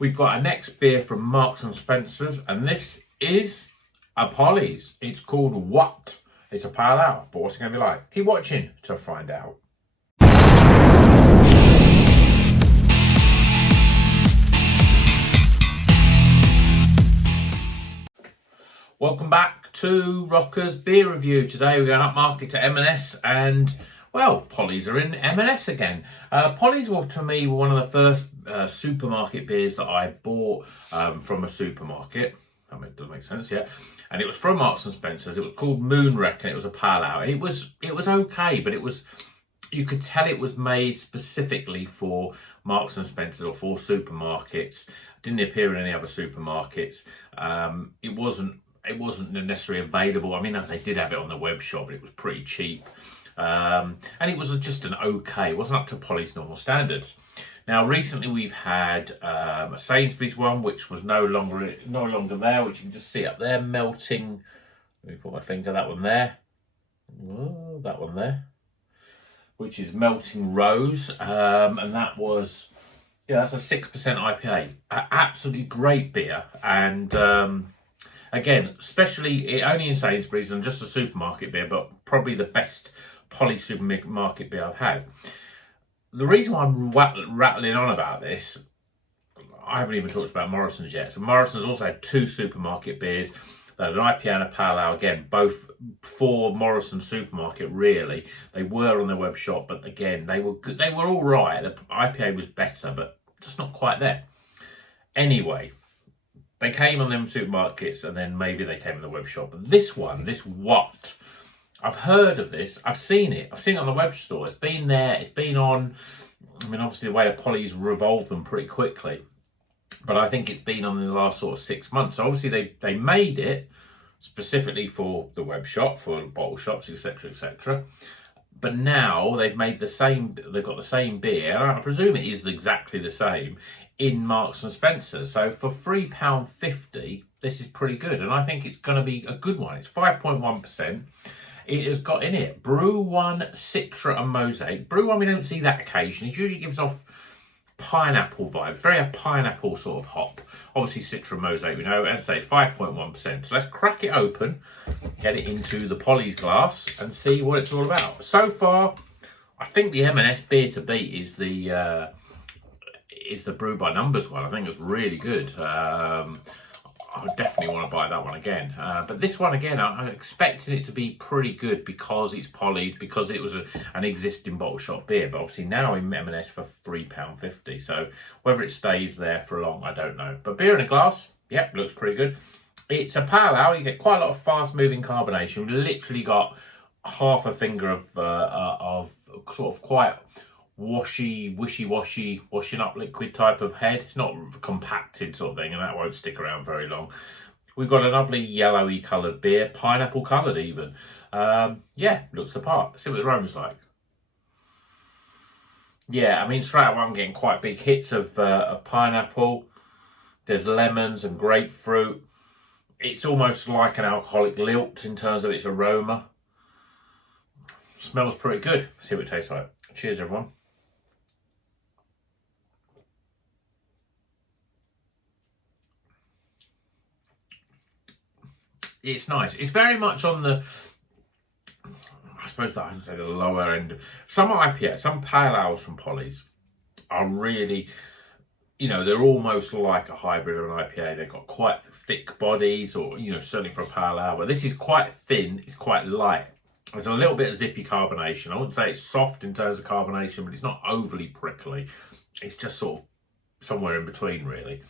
We've got our next beer from Marks and Spencer's, and this is a Polly's. It's called Whut. It's a pale ale, but what's it going to be like? Keep watching to find out. Welcome back to Rocker's Beer Review. Today we're going up market to M&S and, well, Polly's are in M&S again. Polly's were, to me, were one of the first supermarket beers that I bought from a supermarket. That doesn't make sense yet. And it was from Marks and Spencer's. It was called Moonwreck and it was a pale ale. It was okay, but you could tell it was made specifically for Marks and Spencer's or for supermarkets. It didn't appear in any other supermarkets. It wasn't necessarily available. I mean, they did have it on the web shop, but it was pretty cheap. And it was just an okay. It wasn't up to Polly's normal standards. Now, recently we've had a Sainsbury's one, which was no longer there, which you can just see up there melting. Let me put my finger, that one there. Oh, that one there. Which is Melting Rose. And that was, that's a 6% IPA. Absolutely great beer. And again, especially only in Sainsbury's and just a supermarket beer, but probably the best Polly supermarket beer I've had. The reason why I'm rattling on about this, I haven't even talked about Morrison's yet. So Morrison's also had two supermarket beers. They had an IPA and a pale ale, again, both for Morrison supermarket, really. They were on their web shop, but again, they were good. They were all right. The IPA was better, but just not quite there. Anyway, they came on them supermarkets and then maybe they came on the web shop. But this one, this Whut, I've heard of this. I've seen it. I've seen it on the web store. It's been there. It's been on. I mean, obviously the way the Polly's revolve them pretty quickly. But I think it's been on in the last sort of 6 months. So obviously they made it specifically for the web shop, for bottle shops, etc., etc. But now they've made the same. They've got the same beer. I presume it is exactly the same in Marks and Spencer. So for £3.50, this is pretty good, and I think it's going to be a good one. It's 5.1%. It has got in it Brew 1, Citra and Mosaic. Brew 1, we don't see that occasionally. It usually gives off pineapple vibe, very a pineapple sort of hop. Obviously Citra and Mosaic, we know, and say 5.1%. So let's crack it open, get it into the Polly's glass and see what it's all about. So far, I think the M&S beer to beat is the Brew by Numbers one. I think it's really good. I would definitely want to buy that one again. But this one, again, I'm expecting it to be pretty good because it's Polly's, because it was an existing bottle shop beer. But obviously now in M&S for £3.50. So whether it stays there for long, I don't know. But beer in a glass, yep, looks pretty good. It's a pale ale. You get quite a lot of fast-moving carbonation. We've literally got half a finger of sort of quite wishy-washy, washing up liquid type of head. It's not compacted sort of thing, and that won't stick around very long. We've got a lovely yellowy coloured beer, pineapple coloured even. Yeah, looks the part. See what the aroma's like. Yeah, I mean, straight away I'm getting quite big hits of pineapple. There's lemons and grapefruit. It's almost like an alcoholic lilt in terms of its aroma. Smells pretty good. See what it tastes like. Cheers, everyone. It's nice. It's very much on the, I suppose that I would say the lower end. Some IPA, some pale ales from Polly's are really, they're almost like a hybrid of an IPA. They've got quite thick bodies, or, certainly for a pale ale. But this is quite thin. It's quite light. There's a little bit of zippy carbonation. I wouldn't say it's soft in terms of carbonation, but it's not overly prickly. It's just sort of somewhere in between, really.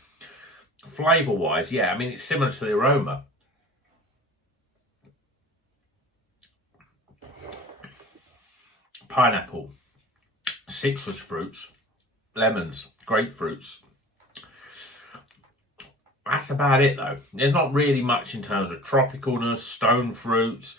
Flavour-wise, yeah, I mean, it's similar to the aroma. Pineapple, citrus fruits, lemons, grapefruits. That's about it, though. There's not really much in terms of tropicalness, stone fruits.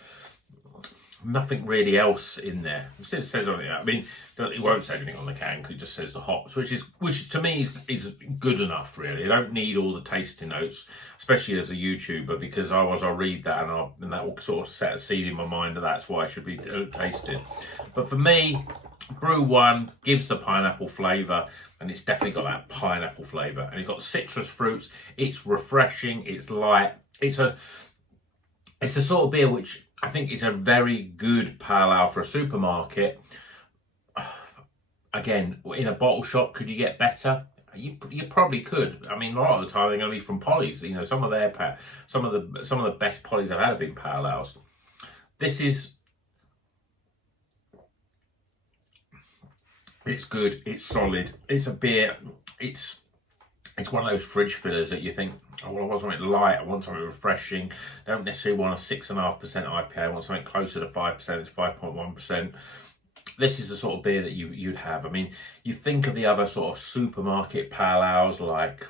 Nothing really else in there. It says on it. I mean, it won't say anything on the can because it just says the hops, which to me is good enough. Really, I don't need all the tasting notes, especially as a YouTuber, because I'll read that and that will sort of set a seed in my mind that that's why I should be tasted. But for me, Brew 1 gives the pineapple flavour, and it's definitely got that pineapple flavour. And it's got citrus fruits. It's refreshing. It's light. It's the sort of beer which I think is a very good pale ale for a supermarket. Again, in a bottle shop, could you get better? You probably could. I mean, a lot of the time they're going to be from Polly's. You know, some of the best Polly's I've had have been pale ales. This is. It's good. It's solid. It's a beer. It's one of those fridge fillers that you think, oh, well, I want something light. I want something refreshing. Don't necessarily want a 6.5% IPA. I want something closer to 5%. It's 5.1%. This is the sort of beer that you'd have. I mean, you think of the other sort of supermarket pale ales like,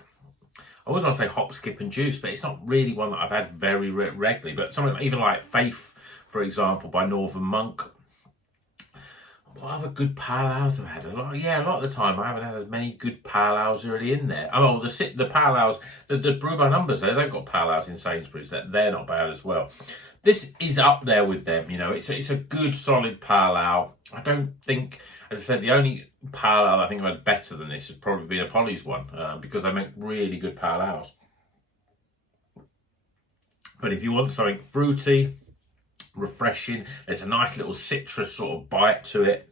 I always want to say hop, skip and juice, but it's not really one that I've had very regularly. But something even like Faith, for example, by Northern Monk. What other good pale ales I've had? A lot of the time I haven't had as many good pale ales really in there. Oh, the pale ales, the Brew by Numbers, they've got pale ales in Sainsbury's. They're not bad as well. This is up there with them, you know. It's a good solid pale ale. I don't think, as I said, the only pale ale I think I've had better than this has probably been a Polly's one, because they make really good pale ales. But if you want something fruity, refreshing, there's a nice little citrus sort of bite to it,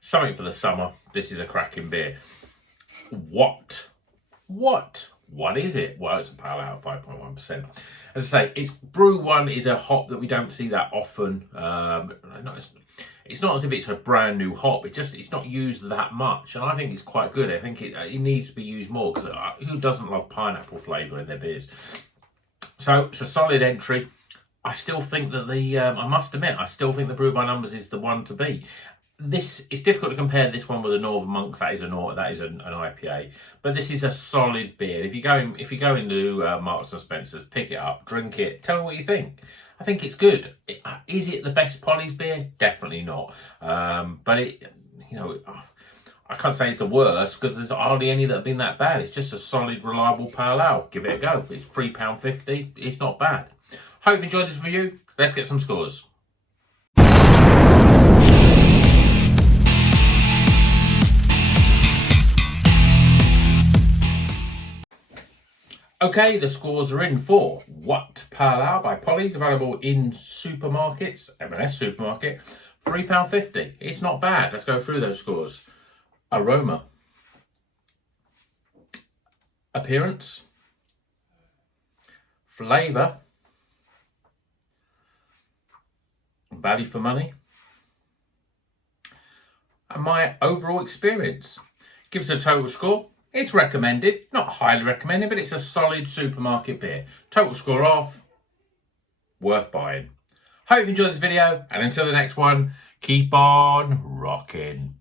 something for the summer, this is a cracking beer. What is it? Well, it's a pale ale, 5.1%. As I say, it's Brew 1 is a hop that we don't see that often. It's not as if it's a brand new hop. It's not used that much, and I think it's quite good. I think it needs to be used more, because who doesn't love pineapple flavour in their beers? So it's a solid entry. I still think that I must admit, I still think the Brew by Numbers is the one to beat. It's difficult to compare this one with the Northern Monks. That is an IPA, but this is a solid beer. If you go into Marks and Spencer's, pick it up, drink it, tell me what you think. I think it's good. Is it the best Polly's beer? Definitely not. But I can't say it's the worst, because there's hardly any that have been that bad. It's just a solid, reliable pale ale. Give it a go. It's £3.50. It's not bad. Hope you enjoyed this review. Let's get some scores. Okay, the scores are in for Whut Pale Ale by Polly's, available in supermarkets, M&S supermarket, £3.50. It's not bad. Let's go through those scores. Aroma. Appearance. Flavour. Value for money. And my overall experience. Gives a total score. It's recommended, not highly recommended, but it's a solid supermarket beer. Total score off, worth buying. Hope you enjoyed this video, and until the next one, keep on rocking.